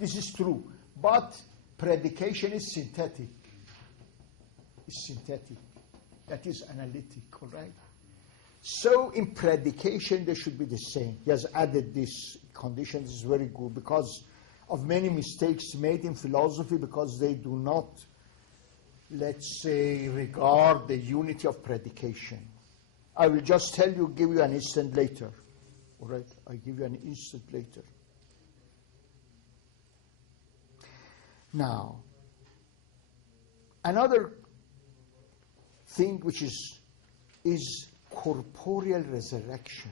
This is true. But predication is synthetic. It's synthetic. That is analytical, right? So in predication, they should be the same. He has added this condition. This is very good because of many mistakes made in philosophy because they do not, let's say, regard the unity of predication. I will just tell you, give you an instant later. All right? I give you an instant later. Now, another thing which is corporeal resurrection.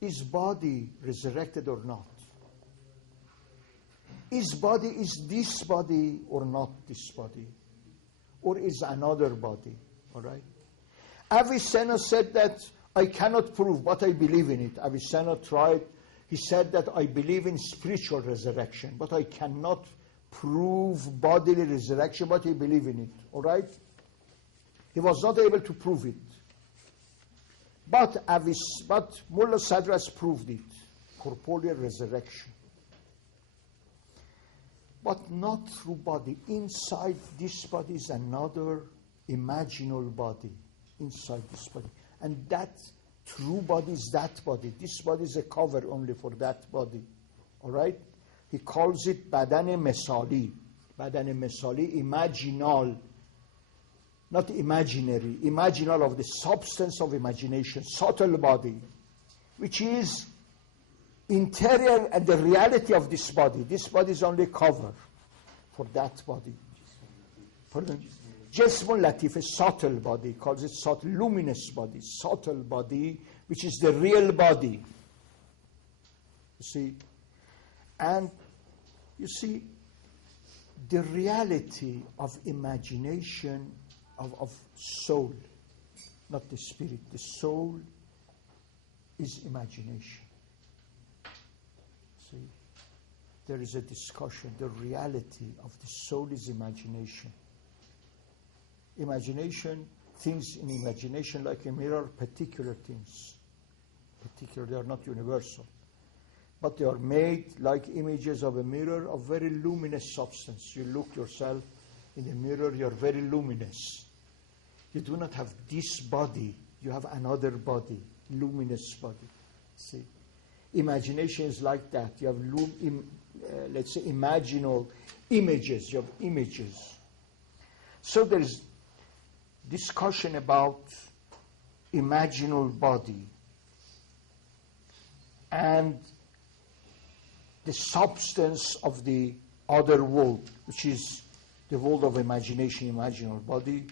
Is body resurrected or not? Is this body or not this body? Or is another body? All right? Avicenna said that I cannot prove, but I believe in it. Avicenna tried. He said that I believe in spiritual resurrection, but I cannot prove bodily resurrection, but I believe in it. All right? He was not able to prove it. But Mullah Sadr has proved it. Corporeal resurrection. But not through body. Inside this body is another imaginal body. Inside this body. And that true body is that body. This body is a cover only for that body. All right? He calls it badan mesali. Badan mesali, imaginal. Not imaginary. Imaginal of the substance of imagination. Subtle body. Which is interior and the reality of this body. This body is only cover for that body. Jismun Latif, a subtle body, calls it subtle, luminous body, subtle body, which is the real body. You see? And you see, the reality of imagination, of soul, not the spirit, the soul is imagination. See? There is a discussion. The reality of the soul is imagination. Imagination, things in imagination like a mirror, particular things. Particular, they are not universal. But they are made like images of a mirror of very luminous substance. You look yourself in the mirror, you are very luminous. You do not have this body, you have another body, luminous body. See? Imagination is like that. You have, let's say, imaginal images. You have images. So there is discussion about imaginal body and the substance of the other world, which is the world of imagination, imaginal body,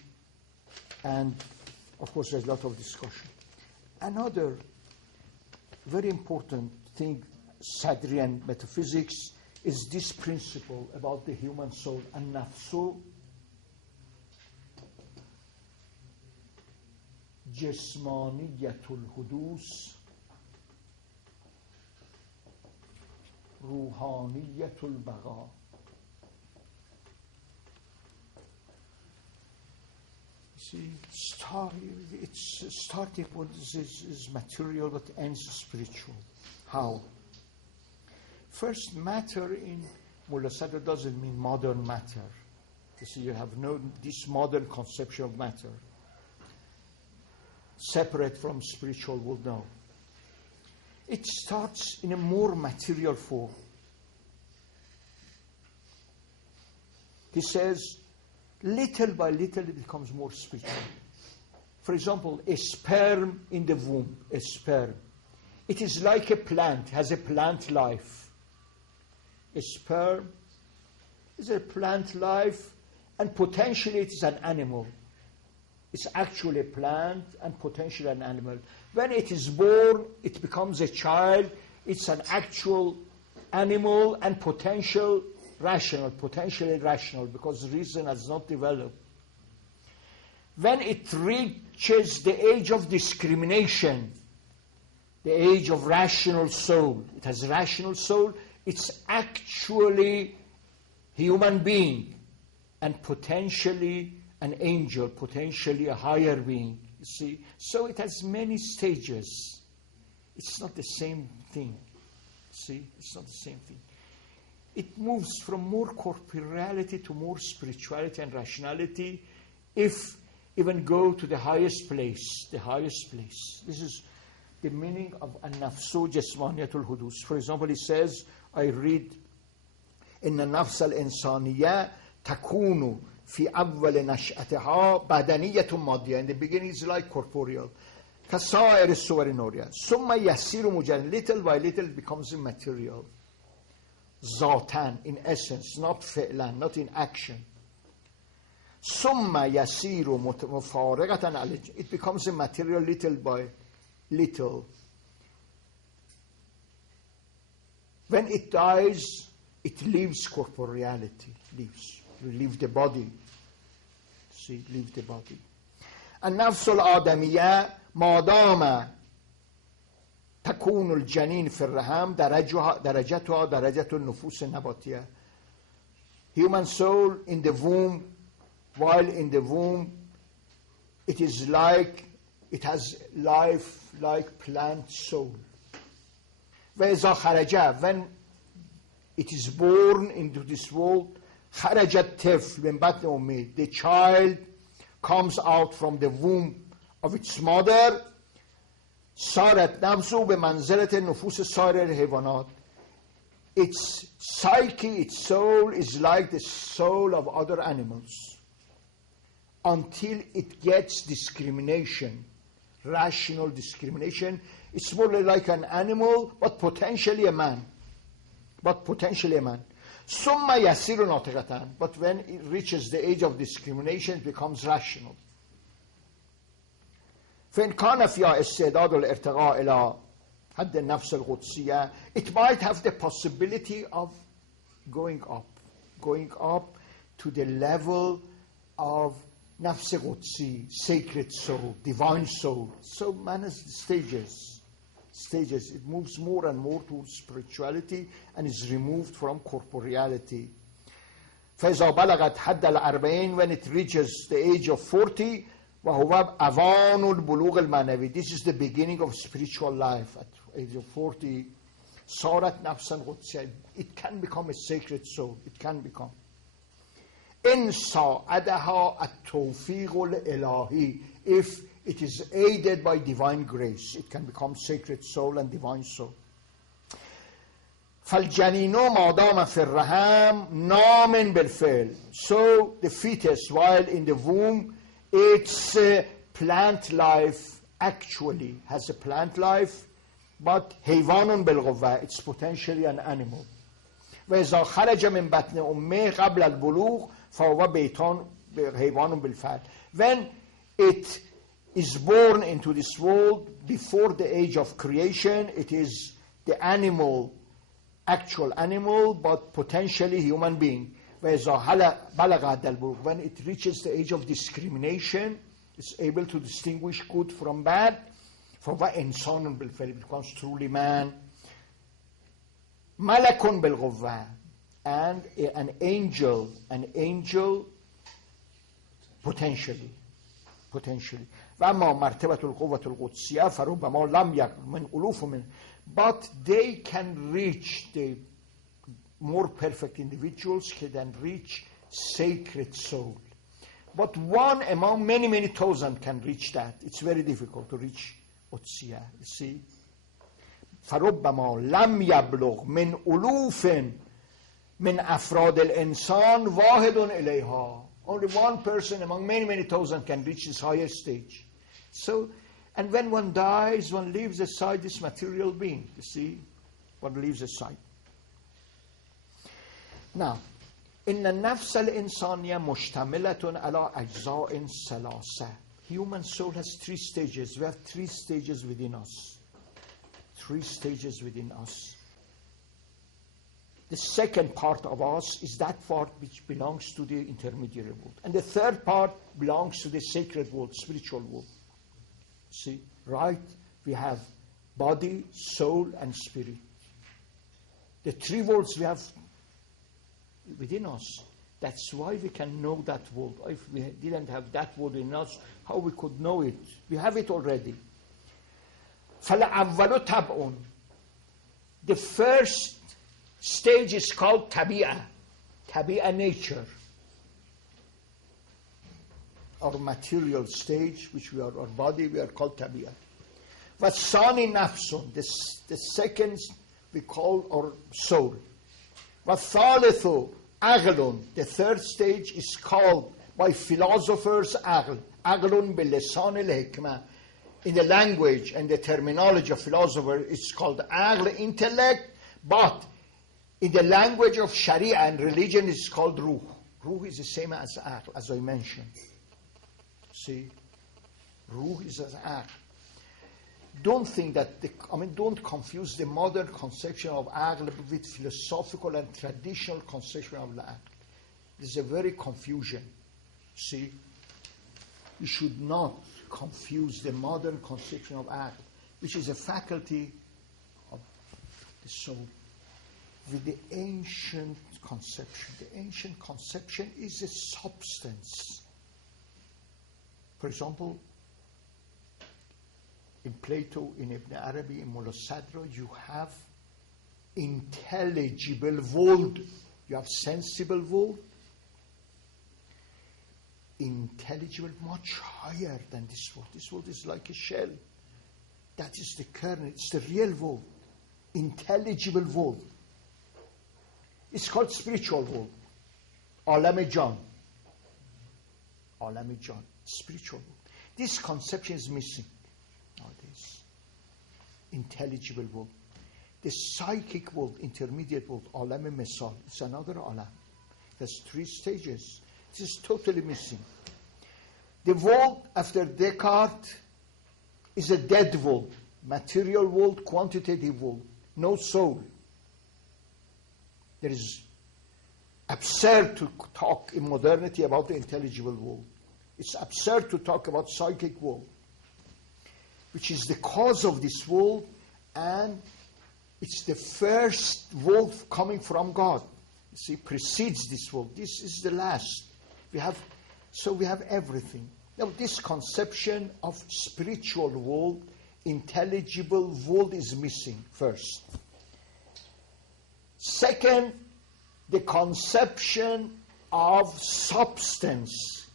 and of course there's a lot of discussion. Another very important thing, Sadrian metaphysics, is this principle about the human soul, an-nafsu jismaniyatul hudus ruhaniyatul baqa. See, it's starting point is material but ends spiritual. How? First, matter in Mullah Sadr doesn't mean modern matter. You see, you have this modern conception of matter separate from spiritual world. No. It starts in a more material form. He says, little by little it becomes more spiritual. For example, a sperm in the womb, a sperm. It is like a plant, has a plant life. A sperm is a plant life, and potentially it is an animal. It's actually a plant and potentially an animal. When it is born, it becomes a child. It's an actual animal and potentially rational, because reason has not developed. When it reaches the age of discrimination, the age of rational soul, it has rational soul, it's actually human being and potentially an angel, potentially a higher being. You see? So it has many stages. It's not the same thing. See? It's not the same thing. it moves from more corporeality to more spirituality and rationality, if even go to the highest place, the highest place. This is the meaning of an-nafsu jismaniyatul hudus. For example, he says, I read, إن النفس الإنسانية تكون في أول نشأتها بدنية مادية. In the beginning it's like corporeal. كسائر الصور النورية. ثم يسير مجرد. Little by little it becomes immaterial. ذاتًا, in essence, not فعلا, not in action. ثم يسير مفارقة على. It becomes immaterial little by little. When it dies, it leaves corporeality, leave the body. See, leave the body. النفس الآدمية ما دام تكون الجنين في الرحم درجتها درجة النفوس النباتية. Human soul in the womb, while in the womb, it is like, it has life like plant soul. وإذا خرج, when it is born into this world, خرج الطفل من بطن أمه, the child comes out from the womb of its mother. صارت نفسه بمنزلة نفوس سائر الحيوانات. Its psyche, its soul is like the soul of other animals, until it gets discrimination, rational discrimination. It's more like an animal, but potentially a man. ثم يصير ناطقة. But when it reaches the age of discrimination, it becomes rational. فإن كان فيها استعداد الارتقاء إلى حد النفس القدسية, it might have the possibility of going up to the level of nafs qudsi, sacred soul, divine soul. So man has stages. It moves more and more towards spirituality and is removed from corporeality. فإذا بلغت حد الأربعين, when it reaches the age of 40, وهو أوان البلوغ المعنوي. This is the beginning of spiritual life. At age of 40, صارت نفسا قدسية. It can become a sacred soul. It can become. إن ساعدها التوفيق الإلهي. If it is aided by divine grace, it can become sacred soul and divine soul. فالجنين ما دام في الرحم نام بالفعل. So the fetus, while in the womb, its plant life actually has a plant life, but حيوان بالقوة, it's potentially an animal. وإذا خرج من بطن أمه قبل البلوغ فهو حيوان بالفعل. When it is born into this world before the age of creation, it is the animal, actual animal, but potentially human being. When it reaches the age of discrimination, it's able to distinguish good from bad. It becomes truly man. Malakun بالقوة, and an angel potentially. وأما مرتبة القوة القدسية فربما لم يكن من ألوف من. But they can reach, the more perfect individuals can reach sacred soul. But one among many thousand can reach that. It's very difficult to reach قدسية. You see, فربما لم يبلغ من ألوف من أفراد الإنسان واحد إليها. Only one person among many thousand can reach this higher stage. So, and when one dies, one leaves aside this material being. You see, one leaves aside. Now, إن النفس الإنسانية مشتملة على أجزاء ثلاثة. Human soul has 3 stages. We have 3 stages within us. 3 stages within us. The second part of us is that part which belongs to the intermediary world. And the third part belongs to the sacred world, spiritual world. See, right? We have body, soul, and spirit. The 3 worlds we have within us. That's why we can know that world. If we didn't have that world in us, how we could know it? We have it already. فَالْأَوَّلُ تَبْعٌ. The first stage is called tabi'ah. Tabi'ah, nature. Our material stage, which we are, our body, we are called tabi'ah. Vasani nafsun, the second we call our soul. Vathalithu aqlun, the third stage is called by philosophers aql. Aqlun bil-lisan al-hikmah. In the language and the terminology of philosophers, it's called aql, intellect, but in the language of Sharia and religion, it's called ruh. Ruh is the same as aql, as I mentioned. See? Ruh is as aql. Don't think that, don't confuse the modern conception of aql with philosophical and traditional conception of aql. There's a very confusion. See? You should not confuse the modern conception of aql, which is a faculty of the soul, with the ancient conception. The ancient conception is a substance. For example, in Plato, in Ibn Arabi, in Mullah Sadra, you have intelligible world. You have sensible world. Intelligible, much higher than this world. This world is like a shell. That is the kernel. It's the real world. Intelligible world. It's called spiritual world. Alam Jan. Alam Jan. Spiritual world. This conception is missing nowadays. Intelligible world. The psychic world, intermediate world, Alam Mesal. It's another Alam. There's 3 stages. This is totally missing. The world after Descartes is a dead world. Material world, quantitative world. No soul. There is absurd to talk in modernity about the intelligible world. It's absurd to talk about psychic world, which is the cause of this world, and it's the first world coming from God. You see, precedes this world. This is the last. We have everything. Now, this conception of spiritual world, intelligible world is missing first. Second, the conception of substance,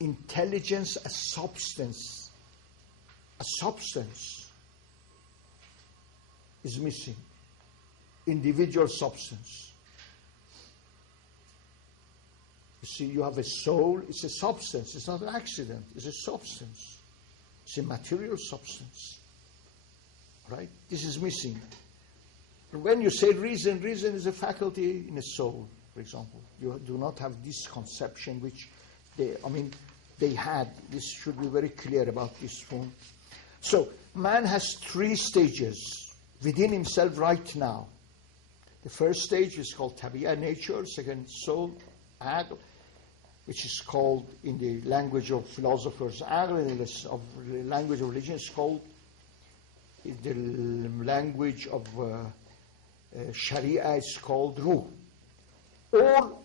intelligence as substance. A substance is missing. Individual substance. You see, you have a soul, it's a substance, it's not an accident, it's a substance. It's a material substance. Right? This is missing. When you say reason, reason is a faculty in a soul, for example. You do not have this conception which they had. This should be very clear about this one. So, man has 3 stages within himself right now. The first stage is called tabi'ah, nature. Second, soul, aql, which is called, in the language of philosophers, aql, in the language of religion, is called, in the language of Sharia, is called ruh. Or,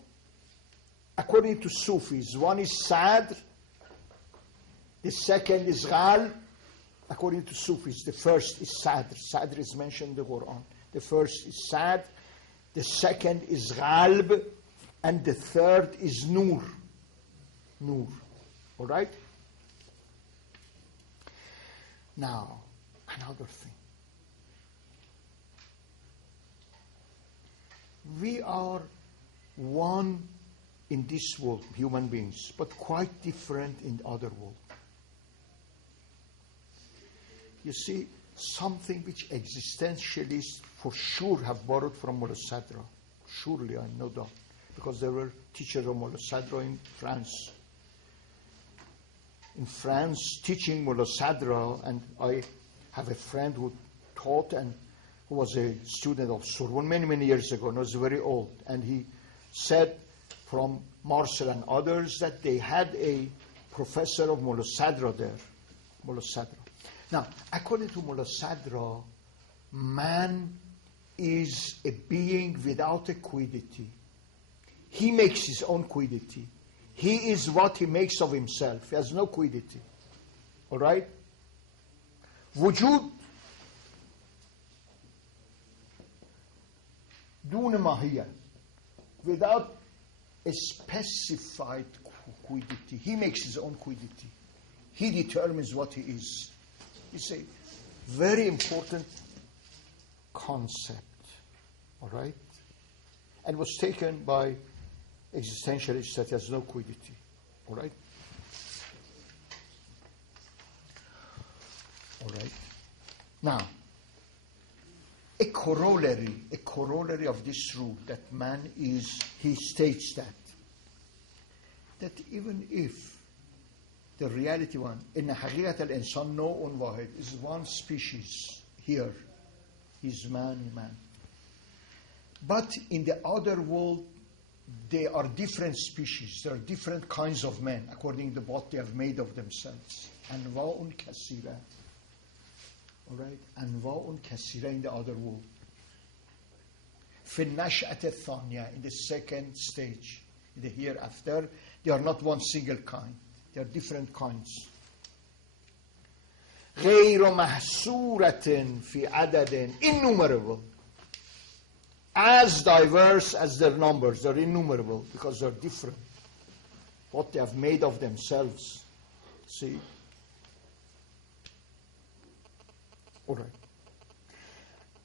according to Sufis, one is sadr, the second is ghal. According to Sufis, the first is sadr. Sadr is mentioned in the Quran. The first is sadr, the second is ghalb, and the third is nur. Nur. All right? Now, another thing. We are one in this world, human beings, but quite different in the other world. You see, something which existentialists for sure have borrowed from Mullah Sadra. Surely, I know that. Because there were teachers of Mullah Sadra in France. In France, teaching Mullah Sadra, and I have a friend who taught and who was a student of Sorbonne many, many years ago, and was very old. And he said from Marcel and others that they had a professor of Mullah Sadra there. Mullah Sadra. Now, according to Mullah Sadra, man is a being without a quiddity. He makes his own quiddity. He is what he makes of himself. He has no quiddity. All right? Wujud دون ماهیت, without a specified quiddity. He makes his own quiddity. He determines what he is. It's a very important concept, all right? And was taken by existentialists that has no quiddity, all right? All right. Now, a corollary of this rule that man is, he states that even if the reality one, in حقيقة الإنسان نوع واحد, is one species here, is man. But in the other world, there are different species, there are different kinds of men, according to what they have made of themselves. أنواع كثيرة. All right? أنواع كثيرة in the other world. في النشأة الثانية, in the second stage, in the hereafter, they are not one single kind. They are different kinds. غير محصورة في عدد, innumerable. As diverse as their numbers, they're innumerable because they're different. What they have made of themselves. See? All right.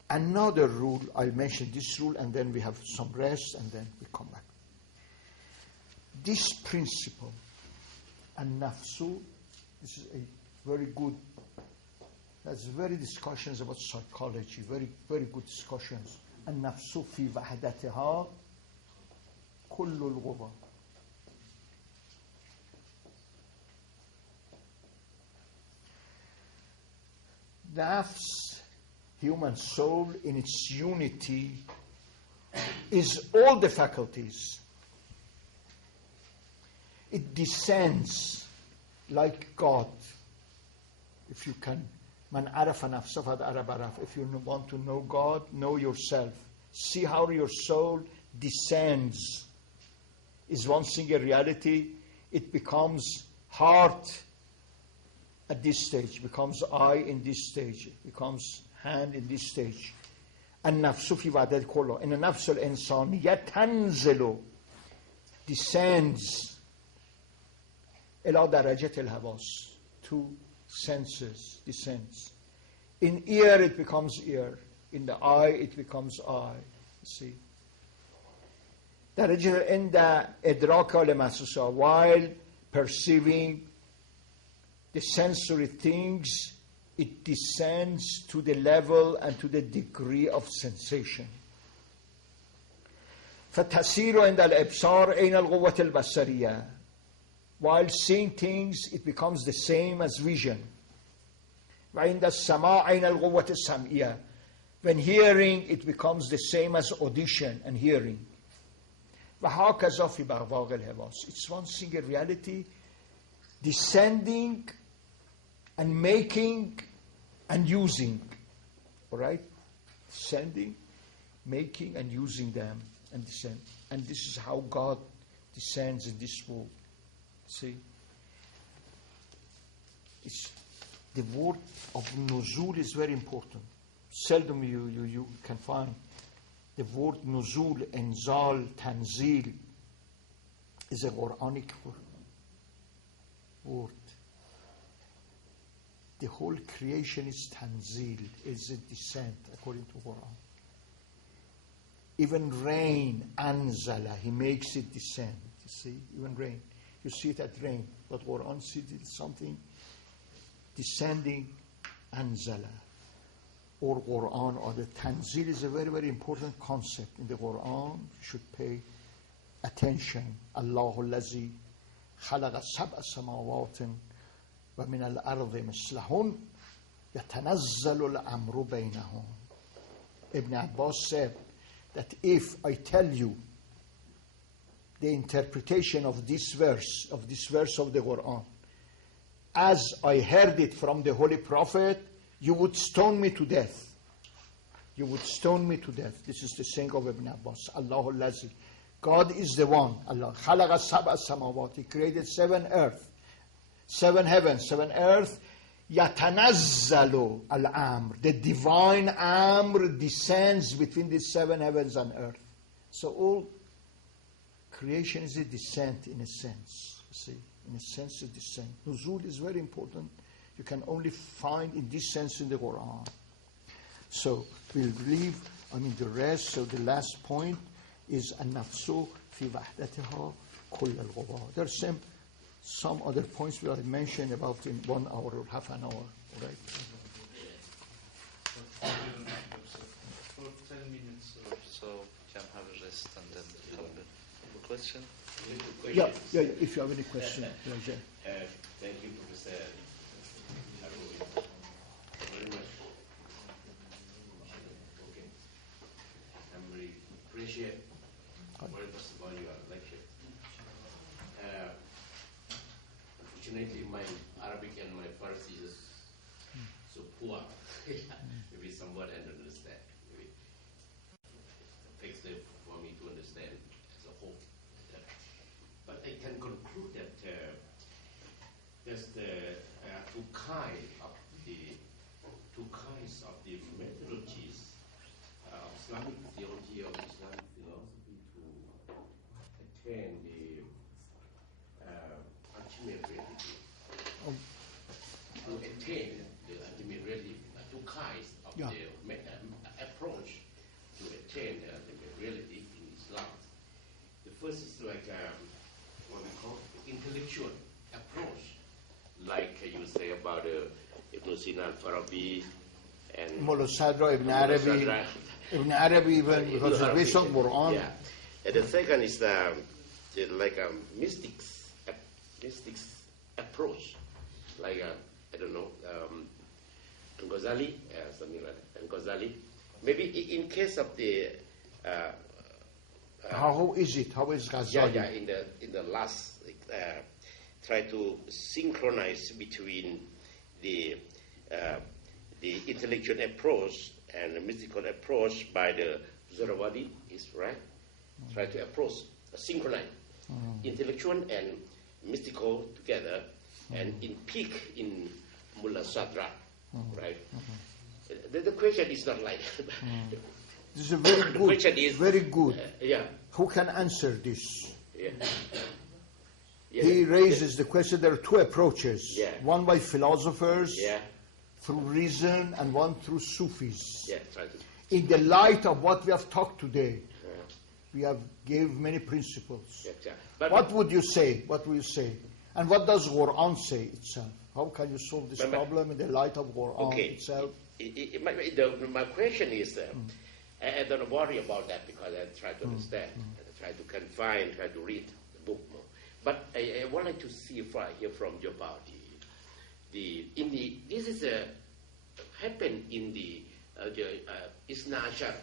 Another rule, I'll mention this rule and then we have some rest and then we come back. This principle, an-nafsu, this is a very good, there's very discussions about psychology, very, very good discussions. النفس في وحدتها كل القوى. Nafs, human soul, in its unity, is all the faculties. It descends like God. If you can, man arafa nafsa faqad arafa rabb. If you want to know God, know yourself. See how your soul descends. Is one single reality. It becomes heart at this stage, becomes eye in this stage, becomes hand in this stage. النفس في وحدة كله. إن النفس الإنسانية تنزل, descends إلى درجة الحواس, to senses, descends. In ear it becomes ear, in the eye it becomes eye. See? درجة عند إدراك المحسوسات, while perceiving the sensory things, it descends to the level and to the degree of sensation. فتصير عند الإبصار عين القوة البصرية. While seeing things, it becomes the same as vision. وعند السماع عين القوة السمعية. When hearing, it becomes the same as audition and hearing. وهكذا في باقي الحواس. It's one single reality, descending and making and using. All right? Descending, making and using them and descend. And this is how God descends in this world. See? The word of nuzul is very important. Seldom you can find the word nuzul, enzal, tanzil is a Quranic word. The whole creation is tanzil, is a descent according to Quran. Even rain, anzala, he makes it descend. You see, even rain. You see it at rain, but Quran sees it something descending, anzala, or Quran, or the tanzil is a very, very important concept in the Quran. You should pay attention. Allahu allazi khalaqa sab'a samawat wa min al-ardi mislahun yatanazzalu al-amru baynahum. Ibn Abbas said that if I tell you the interpretation of this verse of the Quran, as I heard it from the Holy Prophet, you would stone me to death. You would stone me to death. This is the saying of Ibn Abbas. Allahu allazi. God is the one. Allah. Khalaqa sab'a samawat. He created 7 earth, 7 heavens, 7 earth. يَتَنَزَّلُ الْأَمْرِ. The divine Amr descends between the seven heavens and earth. So all creation is a descent in a sense. See, in a sense, a descent. Nuzul is very important. You can only find in this sense in the Quran. So we'll leave, the rest. So the last point is النفس في وحدتها كل القوا. There's some other points we have mentioned about in 1 hour or half an hour, right? For 10 minutes or so, can have a rest and then have a question. Yeah, if you have any question. Thank you, Professor. Very much. Okay. I'm very appreciate very much about your lecture. Unfortunately, my Arabic and my Farsi is so poor. Maybe somewhat I don't understand. Maybe it takes time for me to understand as a whole. But I can conclude that there's the two kinds of the methodologies of Islamic theology, of Islamic philosophy to attain the ultimate reality. To attain the ultimate reality, two kinds of the approach to attain the ultimate reality in Islam. The first is like what we call intellectual approach, like you say about Ibn Sina al-Farabi and Mullah Sadra, Ibn Arabi even, because it's based on Quran. Yeah. And the second is like a mystics approach, like I don't know, Ghazali, something like that. And Ghazali, maybe in case of the how is it? How is Ghazali? Yeah. In the last, try to synchronize between the intellectual approach and the mystical approach by the Zorawadi is right. Try to approach, synchronize intellectual and mystical together, and in peak in Mullah Sadra, right? The question is not like. This is a very good. Question is, very good. Yeah. Who can answer this? Yeah. He raises the question. There are two approaches. Yeah. One by philosophers. Yeah. Through reason, and one through Sufis. Yeah. Try to. In the light of what we have talked today, we have gave many principles. Yeah. But what would you say? What will you say? And what does Quran say itself? How can you solve this problem in the light of Quran itself? My question is, I don't worry about that because I try to understand, I try to confine, try to read the book more. But I would like to hear from you about this is happened in the Isna Ashar,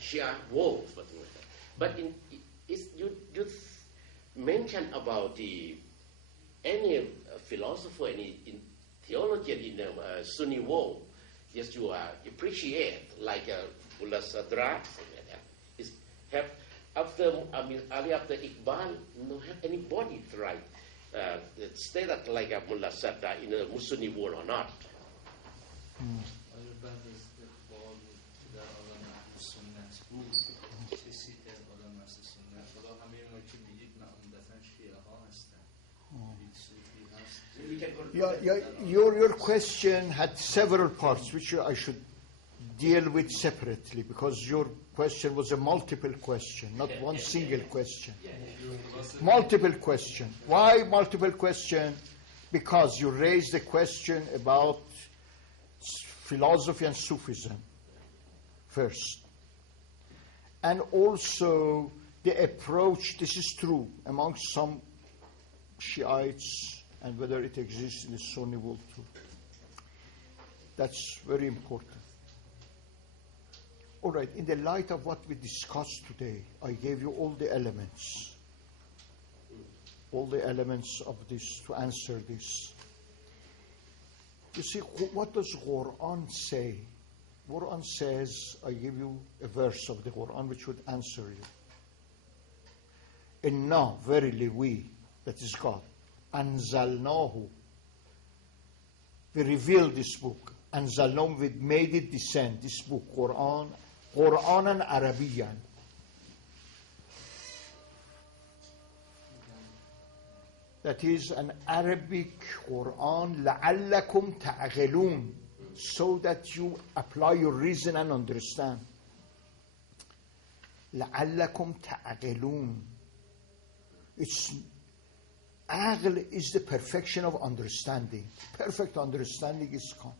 Shia world, something like that. But you mentioned about any philosopher, any theologian in the Sunni world, yes, you appreciate, like Mullah Sadra, something like that. Is have after after Iqbal, no have anybody tried stay that like a Mullah Sadra in a Sunni world or not? Your question had several parts, which I should deal with separately, because your question was a multiple question, not one single question. Multiple question. Why multiple question? Because you raised the question about philosophy and Sufism first. And also the approach, this is true, amongst some Shiites, and whether it exists in the Sunni world too. That's very important. All right, in the light of what we discussed today, I gave you all the elements of this to answer this. You see, what does Quran say? Quran says, I give you a verse of the Quran which would answer you. Inna, verily we, that is God, anzalnahu, We revealed this book. أنزلناه, we made it descend, this book, قرآنا عربيا. That is an Arabic Quran, لعلكم تعقلون, so that you apply your reason and understand. لعلكم تعقلون. It's Aql is the perfection of understanding. Perfect understanding is come.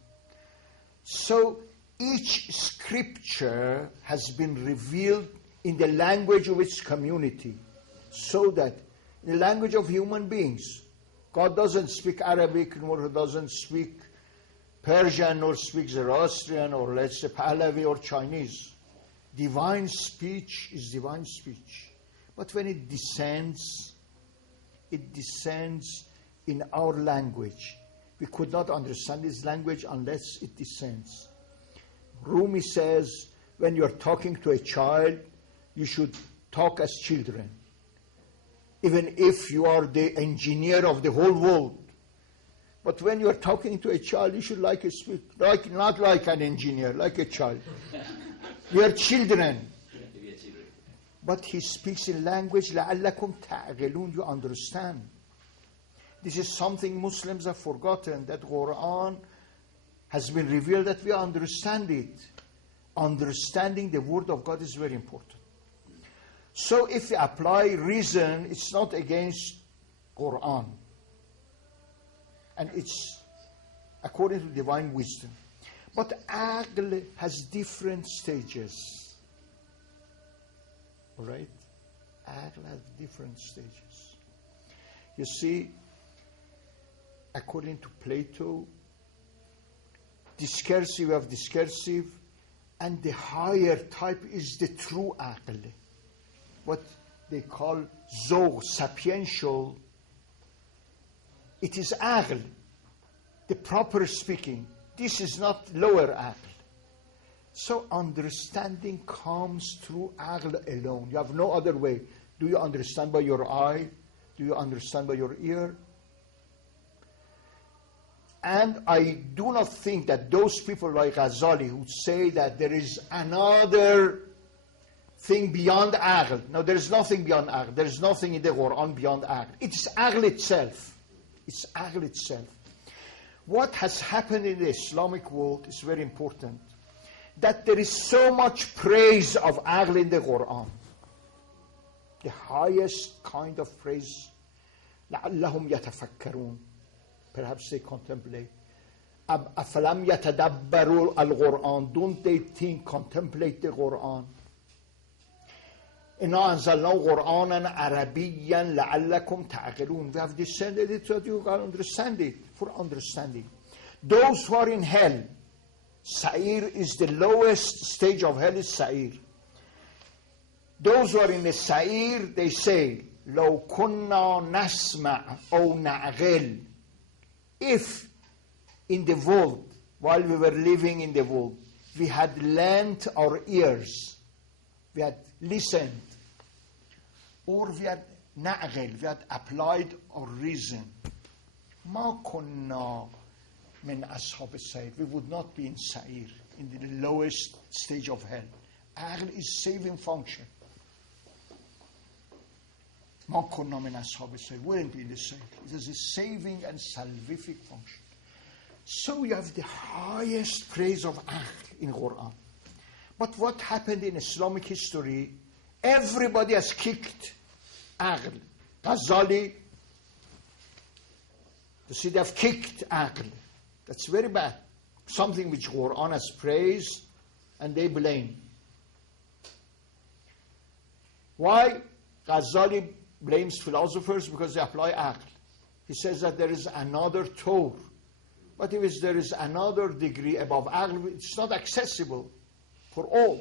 So each scripture has been revealed in the language of its community, so that in the language of human beings, God doesn't speak Arabic, nor doesn't speak Persian, nor speaks Zoroastrian, or let's say Pahlavi or Chinese. Divine speech is divine speech. But when it descends in our language. We could not understand this language unless it descends. Rumi says, when you're talking to a child, you should talk as children. Even if you are the engineer of the whole world. But when you're talking to a child, you should not like an engineer, like a child. We are children. But he speaks in language, لَعَلَّكُمْ تَعْقِلُونَ, you understand. This is something Muslims have forgotten, that Quran has been revealed that we understand it. Understanding the word of God is very important. So if we apply reason, it's not against Quran. And it's according to divine wisdom. But Aql has different stages. All right? Aql has different stages. You see, according to Plato, discursive of discursive, and the higher type is the true Aql. What they call Zawq, sapiential. It is Aql, the proper speaking. This is not lower Aql. So understanding comes through Aql alone. You have no other way. Do you understand by your eye? Do you understand by your ear? And I do not think that those people like Ghazali who say that there is another thing beyond Aql. No, there is nothing beyond Aql. There is nothing in the Quran beyond Aql. It's Aql itself. It's Aql itself. What has happened in the Islamic world is very important. That there is so much praise of Aql in the Quran. The highest kind of praise. لَعَلَّهُمْ يَتَفَكَّرُونَ. Perhaps they contemplate. أَفَلَمْ يَتَدَبَّرُوا الْقُرْآنَ. Don't they think, contemplate the Quran? إِنَّا أَنزَلْنَا قُرْآنًا عَرَبِيًّا لَعَلَّكُمْ تَعْقِلُونَ. We have descended it so that you can understand it, for understanding. Those who are in hell, Sa'ir is the lowest stage of hell, is Sa'ir. Those who are in the Sa'ir, they say, لَوْ كُنَّا نَسْمَعْ أَوْ نَعْقِلْ. If in the world, while we were living in the world, we had lent our ears, we had listened, or we had na'qil, we had applied our reason, مَا كُنَّا مِنْ أَصْحَابِ السَّعِيرِ. We would not be in Sa'ir, in the lowest stage of hell. Aql is saving function. مَا كُنَّا مِنْ أَصْحَابِ السَّعِيرِ. Wouldn't be in the Sa'ir. It is a saving and salvific function. So we have the highest praise of Aql in Quran. But what happened in Islamic history, everybody has kicked Aql. Ghazali, you see, they have kicked Aql. That's very bad. Something which Quran has praised, and they blame. Why? Ghazali blames philosophers because they apply Aql. He says that there is another Torah. But if there is another degree above Aql, it's not accessible for all.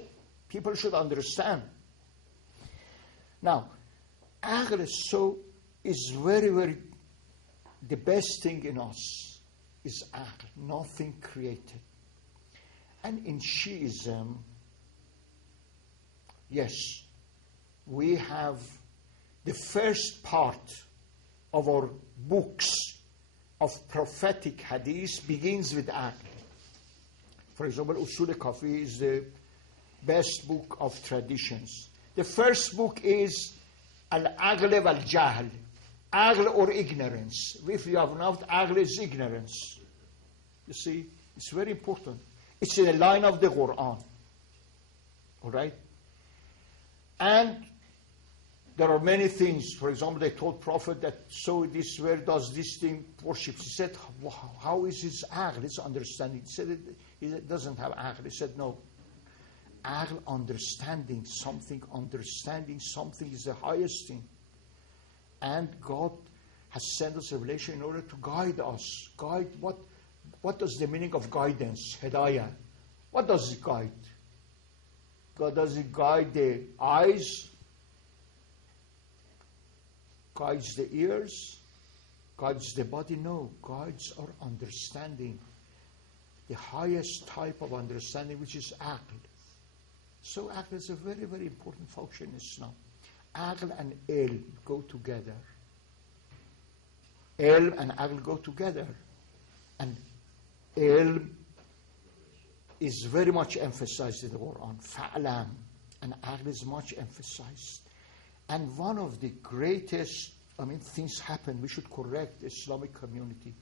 People should understand. Now, Aql is very, very, the best thing in us is Aql, nothing created. And in Shiism, yes, we have the first part of our books of prophetic hadith begins with aql. For example, Usul Kafi is the best book of traditions. The first book is Al-Aql wal-Jahl, Aql or ignorance. If you have not, Aql is ignorance. You see, it's very important. It's in the line of the Quran. All right? And there are many things. For example, they told Prophet that so this where does this thing worships. He said, how is his aql, his understanding? He said it doesn't have aql. He said, no. Aql, understanding something is the highest thing. And God has sent us revelation in order to guide us. Guide what does the meaning of guidance? Hidayah. What does it guide? God, does it guide the eyes? Guides the ears? Guides the body? No. Guides our understanding. The highest type of understanding, which is aql. So aql is a very, very important function in Islam. Aql and ilm go together. Ilm and aql go together. And ilm is very much emphasized in the Quran. Fa'lam. And aql is much emphasized. And one of the greatest, things happen. We should correct the Islamic community.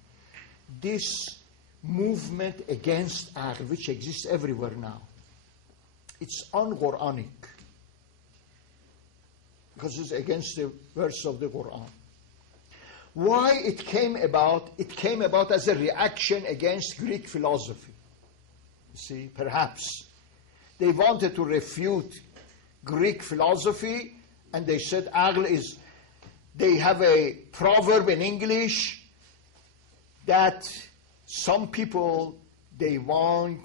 This movement against aql, which exists everywhere now, it's un-Quranic. Because it's against the verse of the Quran. Why it came about? It came about as a reaction against Greek philosophy. You see, perhaps. They wanted to refute Greek philosophy, and they said aql is, they have a proverb in English that some people, they want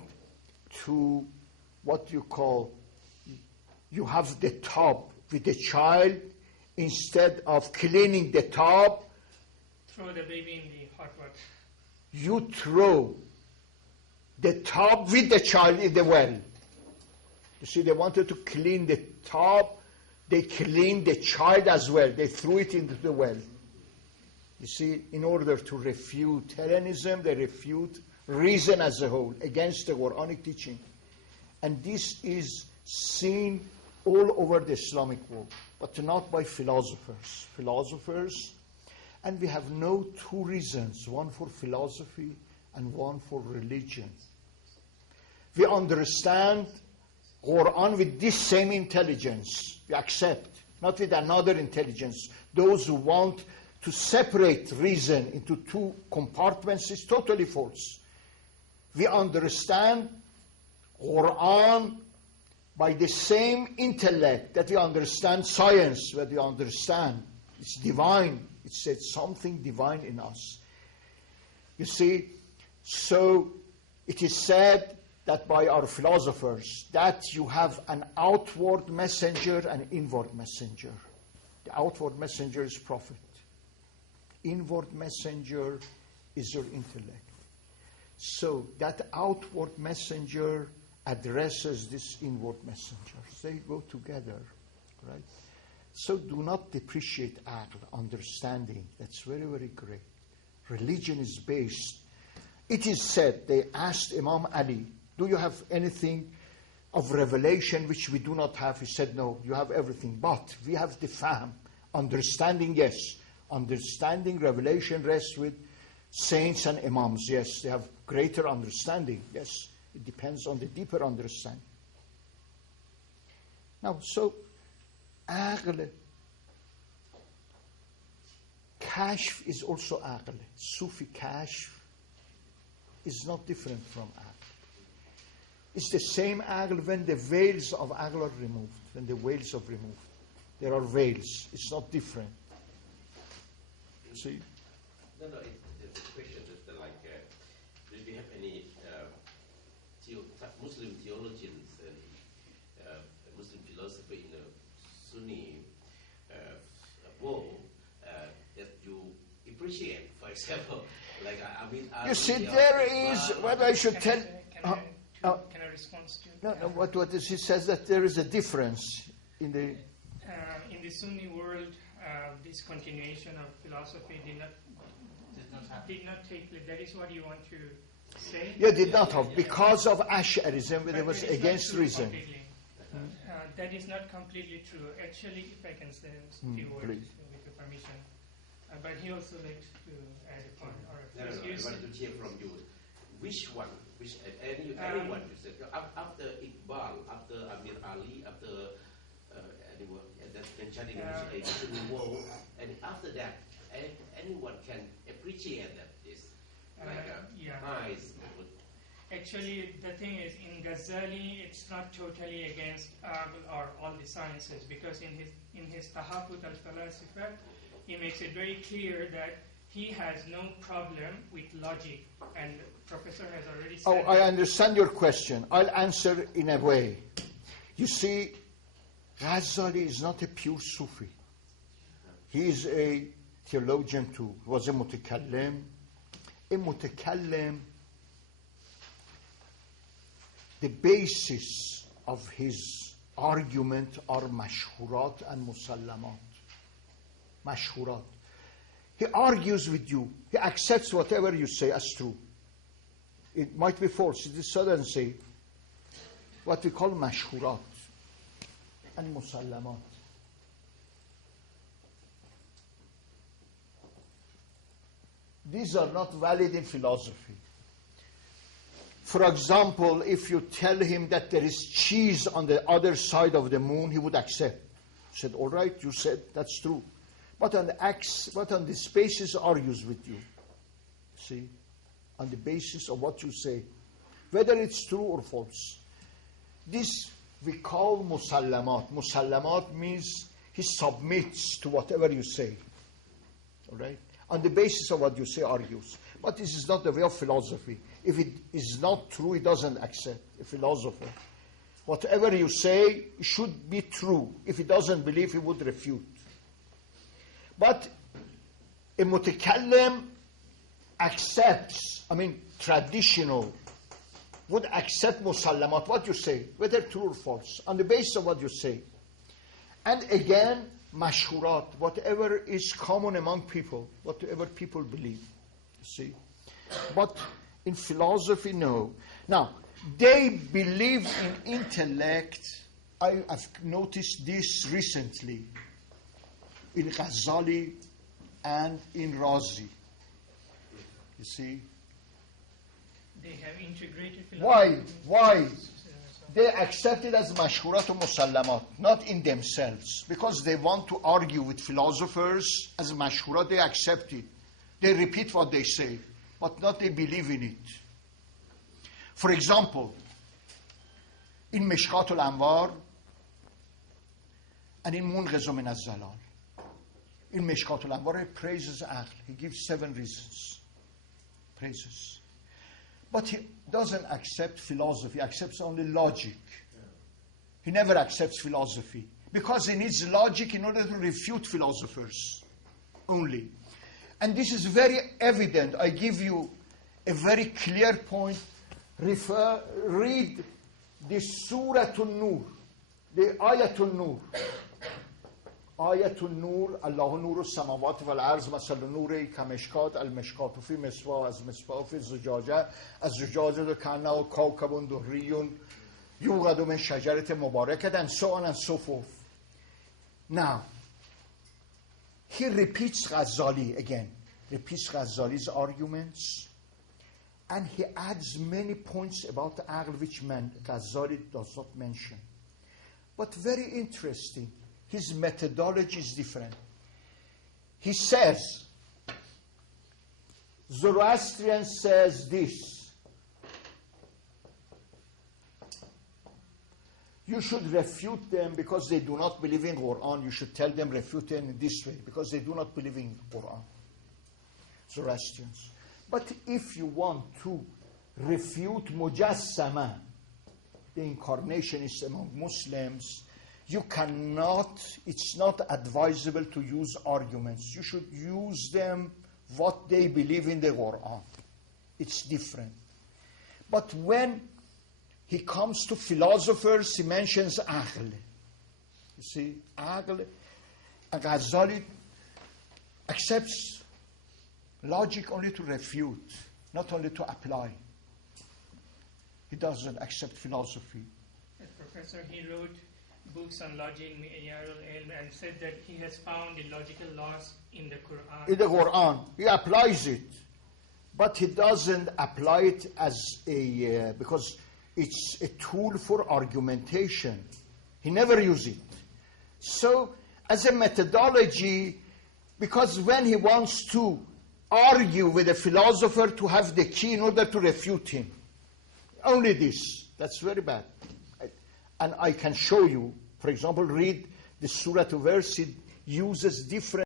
to, what you call, you have the tub with the child, instead of cleaning the tub, throw the baby in the hot water. You throw the tub with the child in the well. You see, they wanted to clean the tub, they cleaned the child as well. They threw it into the well. You see, in order to refute Hellenism, they refute reason as a whole against the Quranic teaching. And this is seen all over the Islamic world, but not by philosophers. And we have no two reasons, one for philosophy and one for religion. We understand Quran with this same intelligence. We accept, not with another intelligence. Those who want to separate reason into two compartments is totally false. We understand Quran by the same intellect that we understand science, that we understand. It's divine. It said something divine in us. You see, so it is said that by our philosophers that you have an outward messenger and inward messenger. The outward messenger is prophet. Inward messenger is your intellect. So that outward messenger addresses this inward messenger. They go together, right? So do not depreciate aql, understanding. That's very, very great. Religion is based. It is said, they asked Imam Ali, do you have anything of revelation which we do not have? He said, no, you have everything. But we have the fahm. Understanding, yes. Understanding, revelation rests with saints and imams. Yes, they have greater understanding. Yes, it depends on the deeper understanding. Now, so, aql, kashf is also aql. Sufi kashf is not different from aql. It's the same aql when the veils of aql are removed. When the veils are removed. There are veils. It's not different. See? No, it's a question just like, do you have any Muslim theologians and Muslim philosophy in the Sunni world that you appreciate? For example, like you see, there is what I should tell. Can I respond to? No. What is he says that there is a difference in the Sunni world. This continuation of philosophy did not did not take place. That is what you want to say? Yeah, did not have. Because of Ash'arism, there was against reason. That is not completely true. Actually, if I can say a few words with your permission. But he also likes to add a point. I wanted to hear from you. Which one? Anyone you said after Iqbal, after Amir Ali, after anyone that mentioning a civil war, and after that, anyone can appreciate that is nice. Actually, the thing is, in Ghazali, it's not totally against or all the sciences, because in his Tahafut al-Falasifa, he makes it very clear that he has no problem with logic, and Professor has already said... Oh, I understand your question. I'll answer in a way. You see, Ghazali is not a pure Sufi. He is a theologian too. He was a mutakallim. A mutakallim, the basis of his argument are mashhurat and musallamat. Mashhurat. He argues with you. He accepts whatever you say as true. It might be false. It is sudden say what we call mashhurat and musallamat. These are not valid in philosophy. For example, if you tell him that there is cheese on the other side of the moon, he would accept. He said, all right, you said that's true. But on this basis argues with you. See? On the basis of what you say. Whether it's true or false. This we call musallamat. Musallamat means he submits to whatever you say. All right? On the basis of what you say, argues. But this is not the way of philosophy. If it is not true, he doesn't accept. A philosopher. Whatever you say should be true. If he doesn't believe, he would refute. But a mutakallim accepts, traditional, would accept musallamat, what you say, whether true or false, on the basis of what you say. And again, mashhurat, whatever is common among people, whatever people believe. You see? But in philosophy, no. Now, they believe in intellect. I've noticed this recently in Ghazali and in Razi. You see? They have integrated philosophy. Why? They accept it as mashhurat or musallamat, not in themselves. Because they want to argue with philosophers as mashhurat, they accept it. They repeat what they say, but not they believe in it. For example, in Mishkat al-Anwar and in Munghaz min az-Zalal. In Mishkat al-Anwar, he praises Aql. He gives 7 reasons. Praises. But he doesn't accept philosophy. He accepts only logic. He never accepts philosophy. Because he needs logic in order to refute philosophers. Only. And this is very evident. I give you a very clear point. Read the Surah An-Nur. The Ayatul Nur. Ayatul Nur, Allahu Nuru Samawat wal Arz, Masal Nuri Kamishkat, Al Mishkat, Fi Miswa, Az Miswa, Fi Zujaja, Az Zujaja, Kana, Kawkabun, Durriyun, Yugadu min Shajarat Mubarakat, and so on and so forth. Now, he repeats Ghazali again, repeats Ghazali's arguments, and he adds many points about Aql which Ghazali does not mention. But very interesting. His methodology is different. He says, Zoroastrian says this. You should refute them because they do not believe in Quran. You should tell them refute them in this way because they do not believe in Quran. Zoroastrians. But if you want to refute Mujassama, the incarnationist among Muslims, you cannot, it's not advisable to use arguments. You should use them what they believe in the Quran. It's different. But when he comes to philosophers, he mentions Aql. You see, Aql, Ghazali accepts Logic only to refute, not only to apply. He doesn't accept philosophy. Professor, he wrote books on logic, Miyar al-Ilm, and said that he has found the logical laws in the Quran. In the Quran, he applies it, but he doesn't apply it as a because it's a tool for argumentation. He never uses it. So, as a methodology, because when he wants to argue with a philosopher to have the key in order to refute him, only this. That's very bad. And I can show you, for example, read the surah to verse, it uses different